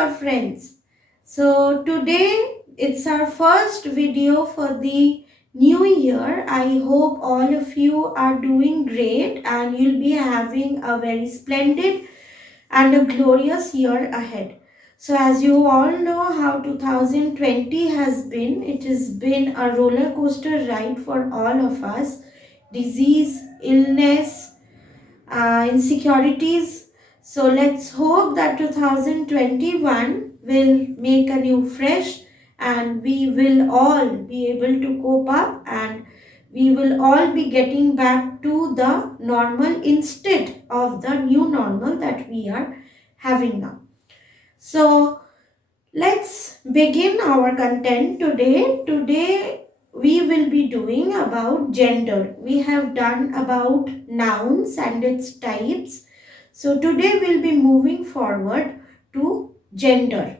dear friends. So today it's our first video for the new year. I hope all of you are doing great and you'll be having a very splendid and a glorious year ahead. So as you all know how 2020 has been, it has been a roller coaster ride for all of us. Disease, illness, insecurities. So let's hope that 2021 will make a new fresh and we will all be able to cope up and we will all be getting back to the normal instead of the new normal that we are having now. So let's begin our content today. Today we will be doing about gender. We have done about nouns and its types. So today we'll be moving forward to gender.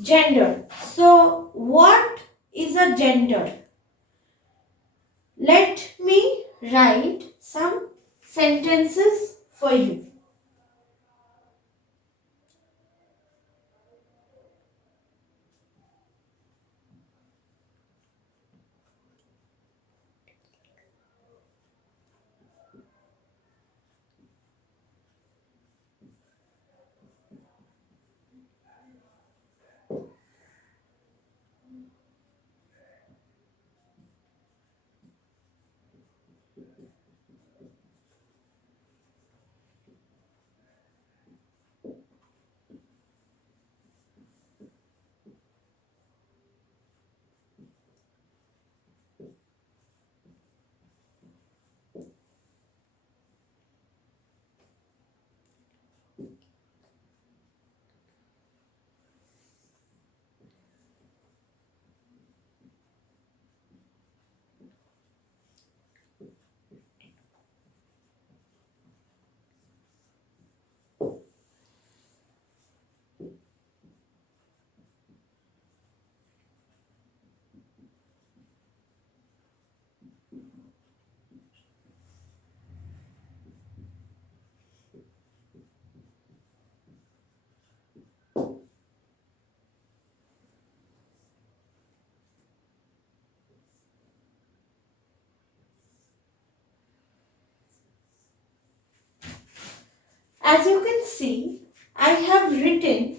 Gender. So what is a gender? Let me write some sentences for you. As you can see, I have written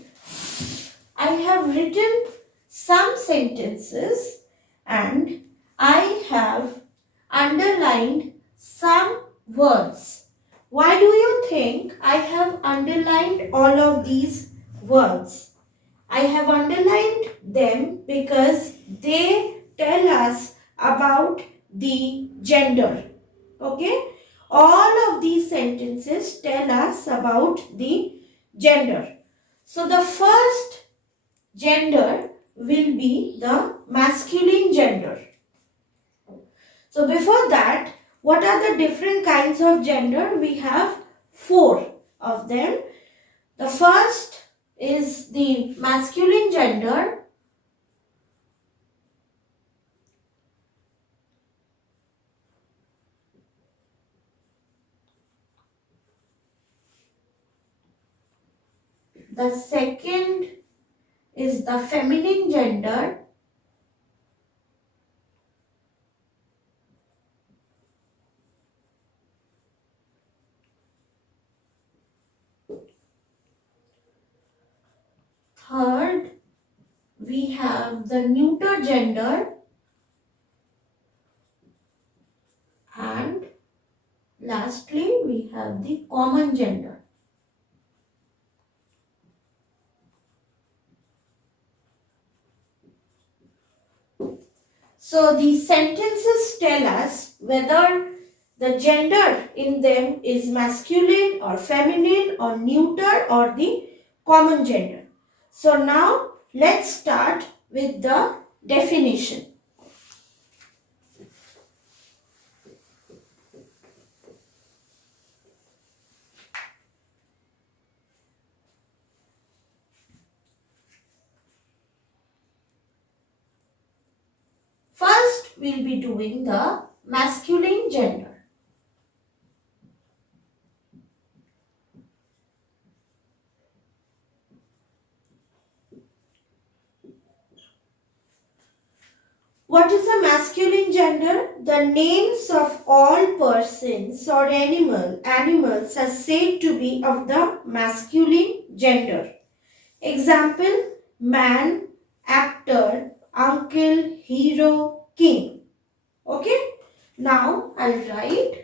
some sentences and I have underlined some words. Why do you think I have underlined all of these words? I have underlined them because they tell us about the gender. Okay? All of these sentences tell us about the gender. So the first gender will be the masculine gender. So before that, what are the different kinds of gender? We have 4 of them. The first is the masculine gender. The second is the feminine gender. Third, we have the neuter gender. And lastly, we have the common gender. So these sentences tell us whether the gender in them is masculine or feminine or neuter or the common gender. So now let's start with the definition. First, we'll be doing the masculine gender. the masculine gender, the names of all persons or animals are said to be of the masculine gender. Example, man, actor, uncle, hero, king. Okay? Now I'll write.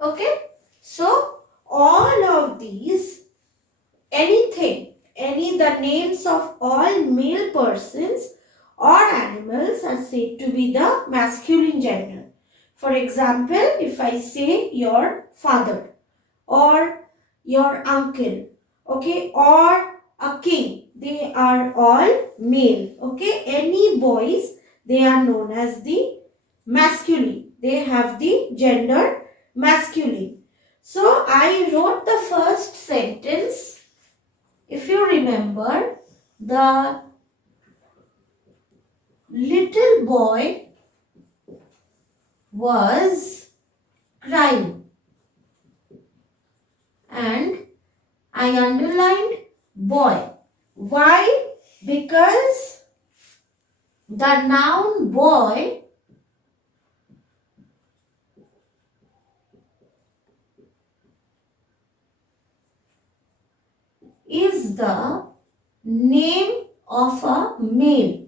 Okay? So, all of these, the names of all male persons or animals are said to be the masculine gender. For example, if I say your father or your uncle, okay, or a king, they are all male, okay. Any boys, they are known as the masculine. They have the gender masculine. So I wrote the first sentence. If you remember, the little boy was crying, and I underlined boy. Why? Because the noun boy is the name of a male,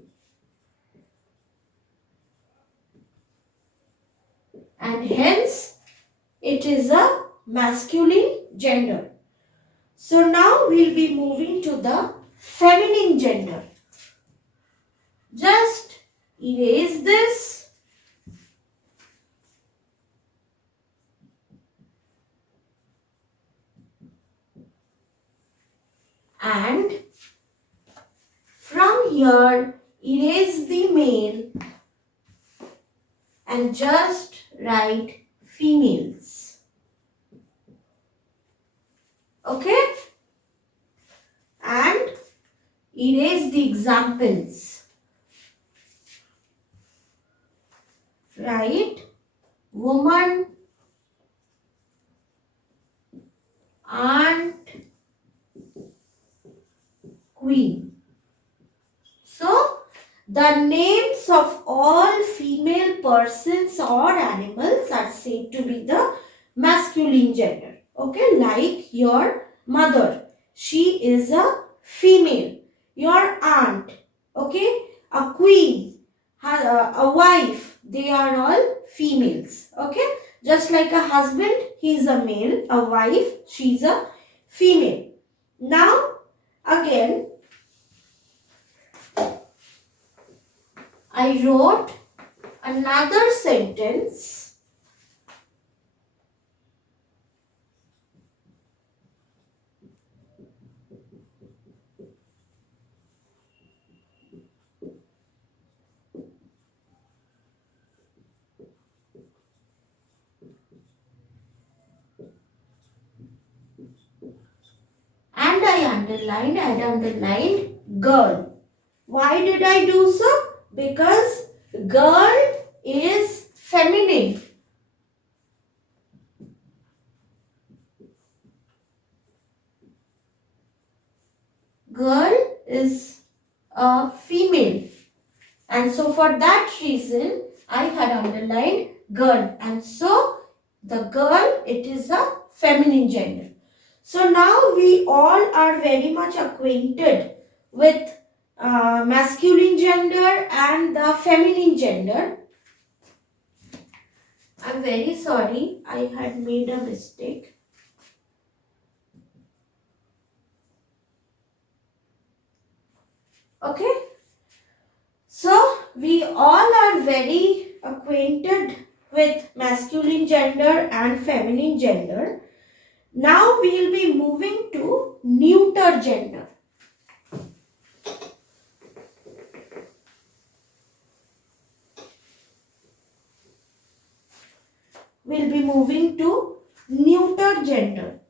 and hence it is a masculine gender. So now we'll be moving to the feminine gender. Just erase this and from here erase the male and just write females. Okay? And erase the examples. Write woman, aunt, queen. So, the names of all female persons or animals are said to be the masculine gender. Okay, like your mother, she is a female. Your aunt, okay, a queen, a wife, they are all females. Okay, just like a husband, he is a male, a wife, she is a female. Now, again, I wrote another sentence. And I underlined girl. Why did I do so? Because girl is feminine. Girl is a female. And so for that reason, I had underlined girl. And so the girl, it is a feminine gender. So now we all are very much acquainted with masculine gender and the feminine gender. I'm very sorry. I had made a mistake. Okay. So, we all are very acquainted with masculine gender and feminine gender. Now, we will be moving to neuter gender. We'll be moving to neuter gender.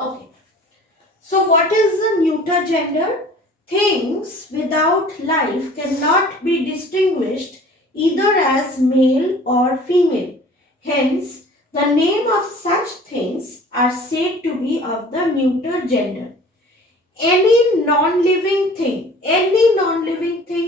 Okay. So, what is the neuter gender? Things without life cannot be distinguished either as male or female. Hence, the name of such things are said to be of the neuter gender. Any non-living thing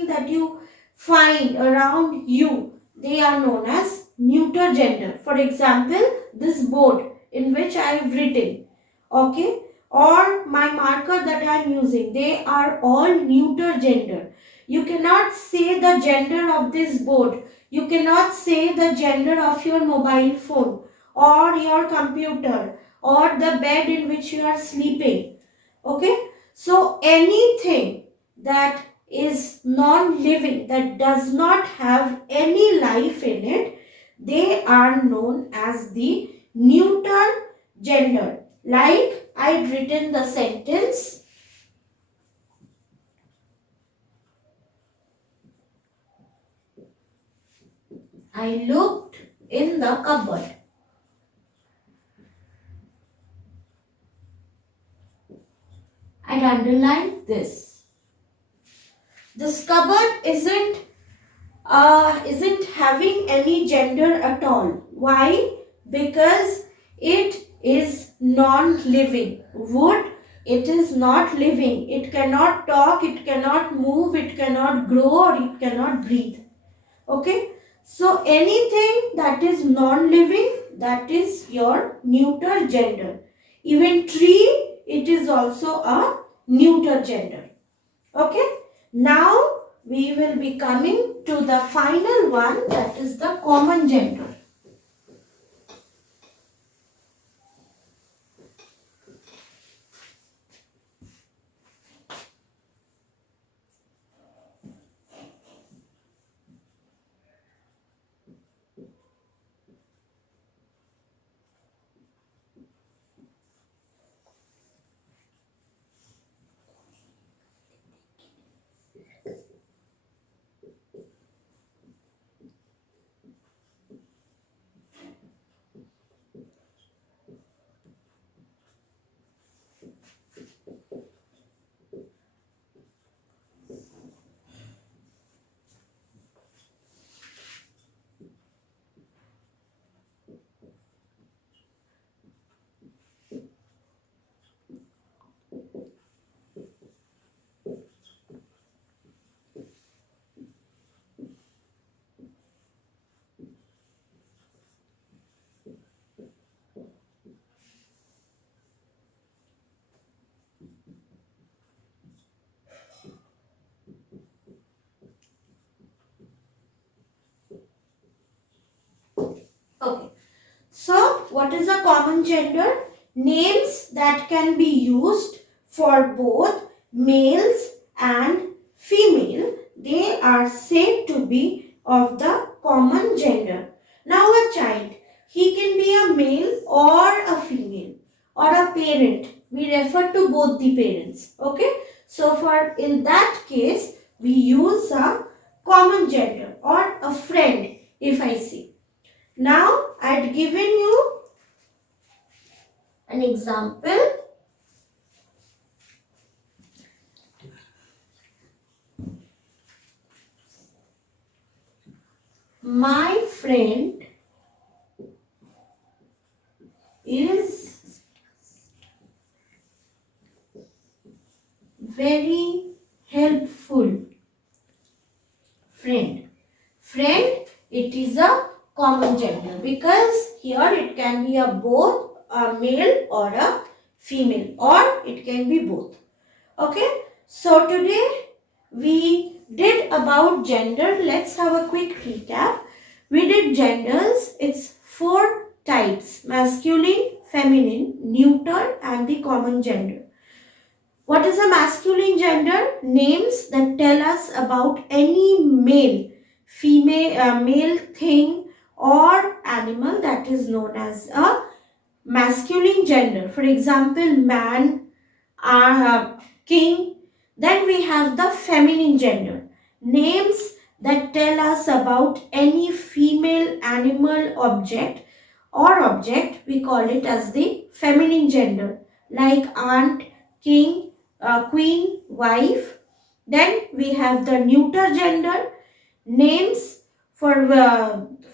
that you find around you, they are known as neuter gender. For example, this board in which I have written, okay, or my marker that I am using, they are all neuter gender. You cannot say the gender of this board. You cannot say the gender of your mobile phone or your computer or the bed in which you are sleeping. Okay. So anything that is non-living, that does not have any life in it, they are known as the neuter gender. Like I'd written the sentence, I looked in the cupboard. I'd underlined this. This cupboard isn't having any gender at all. Why? Because it is non-living. Wood, it is not living. It cannot talk, it cannot move, it cannot grow, or it cannot breathe. Okay? So anything that is non-living, that is your neuter gender. Even tree, it is also a neuter gender. Okay? Now we will be coming to the final one, that is the common gender. Okay. So, what is a common gender? Names that can be used for both males and female. They are said to be of the common gender. Now, a child, he can be a male or a female or a parent. We refer to both the parents. Okay. So, for in that case, we use a common gender or a friend if I say. Now, I had given you an example. My friend is very helpful. Friend. Friend, it is a common gender because here it can be a both a male or a female, or it can be both. Okay. So today we did about gender. Let's have a quick recap. We did genders. It's 4 types: masculine, feminine, neuter, and the common gender. What is a masculine gender? Names that tell us about any male, female, male thing or animal that is known as a masculine gender. For example, man, king. Then we have the feminine gender. Names that tell us about any female animal object, we call it as the feminine gender, like aunt, king, queen, wife. Then we have the neuter gender. Names for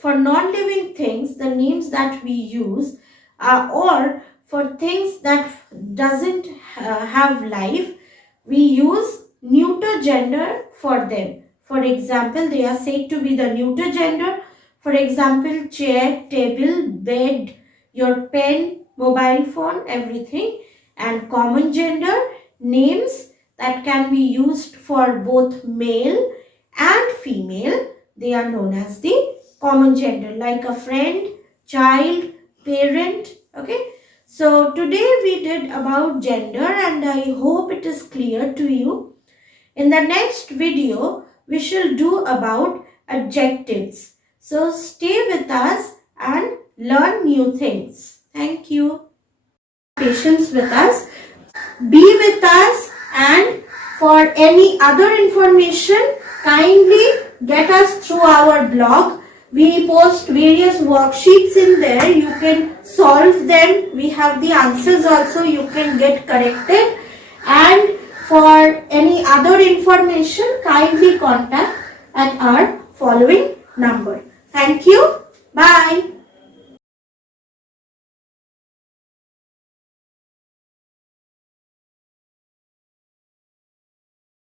non-living things, the names that we use, or for things that doesn't have life, we use neuter gender for them. For example, they are said to be the neuter gender. For example, chair, table, bed, your pen, mobile phone, everything. And common gender, names that can be used for both male and female. They are known as the common gender, like a friend, child, parent. Okay. So today we did about gender and I hope it is clear to you. In the next video, we shall do about adjectives. So stay with us and learn new things. Thank you. Patience with us. Be with us, and for any other information, kindly get us through our blog. We post various worksheets in there. You can solve them. We have the answers also. You can get corrected. And for any other information, kindly contact at our following number. Thank you. Bye.